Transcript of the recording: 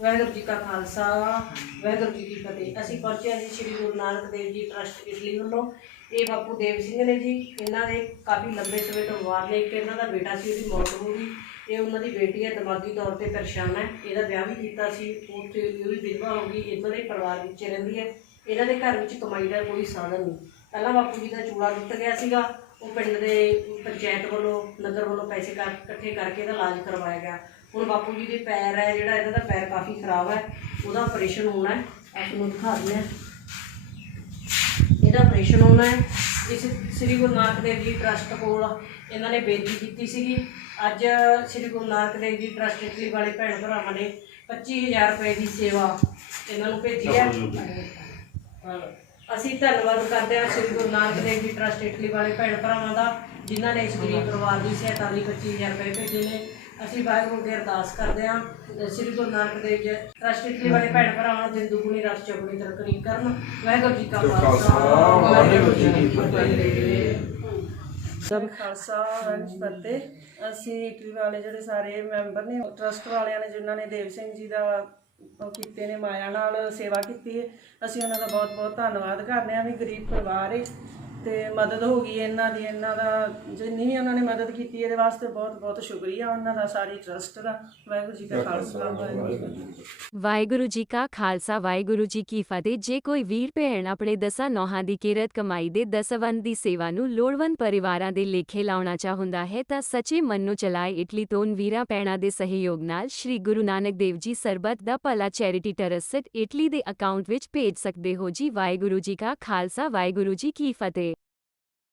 ਵਾਹਿਗੁਰੂ ਜੀ ਕਾ ਖਾਲਸਾ, ਵਾਹਿਗੁਰੂ ਜੀ ਕੀ ਫਤਿਹ। ਅਸੀਂ ਪਹੁੰਚੇ ਹਾਂ ਜੀ ਸ੍ਰੀ ਗੁਰੂ ਨਾਨਕ ਦੇਵ ਜੀ ਟਰਸਟ ਇਟਲੀ ਵੱਲੋਂ। ਇਹ ਬਾਪੂ ਦੇਵ ਸਿੰਘ ਨੇ ਜੀ, ਇਹਨਾਂ ਦੇ ਕਾਫੀ ਲੰਬੇ ਸਮੇਂ ਤੋਂ ਬਿਮਾਰ ਨੇ ਇੱਕ ਇਹਨਾਂ ਦਾ ਬੇਟਾ ਸੀ, ਉਹਦੀ ਮੌਤ ਹੋ ਗਈ। ਇਹ ਉਹਨਾਂ ਦੀ ਬੇਟੀ ਹੈ, ਦਿਮਾਗੀ ਤੌਰ ਤੇ ਪਰੇਸ਼ਾਨ ਹੈ। ਇਹਦਾ ਵਿਆਹ ਵੀ ਕੀਤਾ ਸੀ, ਉਹ ਤੇ ਵੀ ਵਿਧਵਾ ਹੋ ਗਈ, ਇਹਨਾਂ ਦੇ ਪਰਿਵਾਰ ਵਿੱਚ ਰਹਿੰਦੀ ਹੈ। ਇਹਨਾਂ ਦੇ ਘਰ ਵਿੱਚ ਕਮਾਈ ਦਾ ਕੋਈ ਸਾਧਨ ਨਹੀਂ। ਪਹਿਲਾਂ ਬਾਪੂ ਜੀ ਦਾ ਚੂੜਾ ਟੁੱਟ ਗਿਆ ਸੀਗਾ। ਉਹ ਪਿੰਡ ਦੇ ਪੰਚਾਇਤ ਵੱਲੋਂ ਨਗਰ ਵੱਲੋਂ ਪੈਸੇ ਕਰ ਇਕੱਠੇ ਕਰਕੇ ਇਹਦਾ ਇਲਾਜ ਕਰਵਾਇਆ ਗਿਆ। ਹੁਣ ਬਾਪੂ ਜੀ ਦੇ ਪੈਰ ਹੈ ਜਿਹੜਾ ਇਹਨਾਂ ਦਾ ਪੈਰ ਕਾਫੀ ਖਰਾਬ ਹੈ ਉਹਦਾ ਆਪਰੇਸ਼ਨ ਹੋਣਾ ਹੈ। ਆਪ ਨੂੰ ਦਿਖਾ ਦਿੰਦੇ ਇਹਦਾ ਆਪਰੇਸ਼ਨ ਹੋਣਾ ਹੈ। ਇਸ ਸ੍ਰੀ ਗੁਰੂ ਨਾਨਕ ਦੇਵ ਜੀ ਟਰਸਟ ਕੋਲ ਇਹਨਾਂ ਨੇ ਬੇਨਤੀ ਕੀਤੀ ਸੀਗੀ। ਅੱਜ ਸ੍ਰੀ ਗੁਰੂ ਨਾਨਕ ਦੇਵ ਜੀ ਟਰਸਟ ਇਟਲੀ ਵਾਲੇ ਭੈਣ ਭਰਾਵਾਂ ਨੇ 25000 ਰੁਪਏ ਦੀ ਸੇਵਾ ਇਹਨਾਂ ਨੂੰ ਭੇਜੀ ਹੈ। ਹਾਂ। ਅਸੀਂ ਧੰਨਵਾਦ ਕਰਦੇ ਹਾਂ ਸ੍ਰੀ ਗੁਰੂ ਨਾਨਕ ਦੇਵ ਜੀ ਟਰਸਟ ਇਟਲੀ ਵਾਲੇ ਭੈਣ ਭਰਾਵਾਂ ਦਾ, ਜਿਨ੍ਹਾਂ ਨੇ ਇਸ ਗਰੀਬ ਪਰਿਵਾਰ ਦੀ ਸਹਾਇਤਾ ਲਈ 25000 ਰੁਪਏ ਭੇਜੇ ਨੇ। ਅਸੀਂ ਵਾਹਿਗੁਰੂ ਦੇ ਅਰਦਾਸ ਕਰਦੇ ਹਾਂ ਸ੍ਰੀ ਗੁਰੂ ਨਾਨਕ ਦੇਵ ਜੀ ਟਰਸਟ ਇਟਲੀ ਵਾਲੇ ਭੈਣ ਭਰਾਵਾਂ ਨੂੰ ਦੁਗਣੀ, ਰਾਤ ਚੌਗੁਣੀ ਤਰੱਕੀ ਕਰਨ। ਵਾਹਿਗੁਰੂ ਜੀ ਕਾ ਖਾਲਸਾ, ਵਾਹਿਗੁਰੂ ਜੀ ਕੀ ਫਤਿਹ। ਸਭ ਖਾਲਸਾ, ਵਾਹਿਗੁਰੂ ਫਤਿਹ। ਅਸੀਂ ਇਟਲੀ ਵਾਲੇ ਜਿਹੜੇ ਸਾਰੇ ਮੈਂਬਰ ਨੇ ਟਰਸਟ ਵਾਲਿਆਂ ਨੇ, ਜਿਨ੍ਹਾਂ ਨੇ ਦੇਵ ਸਿੰਘ ਜੀ ਦਾ ਕੀਤੇ ਨੇ ਮਾਇਆ ਨਾਲ ਸੇਵਾ ਕੀਤੀ ਹੈ। ਅਸੀਂ ਉਹਨਾਂ ਦਾ ਬਹੁਤ ਬਹੁਤ ਧੰਨਵਾਦ ਕਰਦੇ ਹਾਂ ਵੀ ਗਰੀਬ ਪਰਿਵਾਰ ਹੈ। ਤੇ ਮਦਦ ਹੋ ਗਈ ਇਹਨਾਂ ਦੀ ਇਹਨਾਂ ਦਾ ਜਿੰਨੀ ਵੀ ਉਹਨਾਂ ਨੇ ਮਦਦ ਕੀਤੀ ਇਹਦੇ ਵਾਸਤੇ ਬਹੁਤ ਬਹੁਤ ਸ਼ੁਕਰੀਆ ਉਹਨਾਂ ਦਾ ਸਾਰੀ ਟਰਸਟ ਦਾ ਵਾਹਿਗੁਰੂ ਜੀ ਕਾ ਖਾਲਸਾ ਵਾਹਿਗੁਰੂ ਜੀ ਕੀ ਫਤਿਹ। ਵਾਹਿਗੁਰੂ ਜੀ ਕਾ ਖਾਲਸਾ ਵਾਹਿਗੁਰੂ ਜੀ ਕੀ ਫਤਿਹ। ਜੇ ਕੋਈ ਵੀਰ ਭੈਣ ਆਪਣੇ ਦਸਾਂ ਨੌਹਾਂ ਦੀ ਕਿਰਤ ਕਮਾਈ ਦੇ ਦਸਵੰਦ ਦੀ ਸੇਵਾ ਨੂੰ ਲੋੜਵੰਦ ਪਰਿਵਾਰਾਂ ਦੇ ਲੇਖੇ ਲਾਉਣਾ ਚਾਹੁੰਦਾ ਹੈ ਤਾਂ ਸੱਚੇ ਮਨ ਨੂੰ ਚਲਾਏ ਇਟਲੀ ਤੋਂ ਵੀਰਾਂ ਭੈਣਾਂ ਦੇ ਸਹਿਯੋਗ ਨਾਲ ਸ੍ਰੀ Guru Nanak Dev ji Sarbat da Bhala charity trust Italy ਦੇ ਅਕਾਊਂਟ ਵਿੱਚ ਭੇਜ ਸਕਦੇ ਹੋ ਜੀ। ਵਾਹਿਗੁਰੂ ਜੀ ਕਾ ਖਾਲਸਾ ਵਾਹਿਗੁਰੂ ਜੀ ਕੀ ਫਤਿਹ।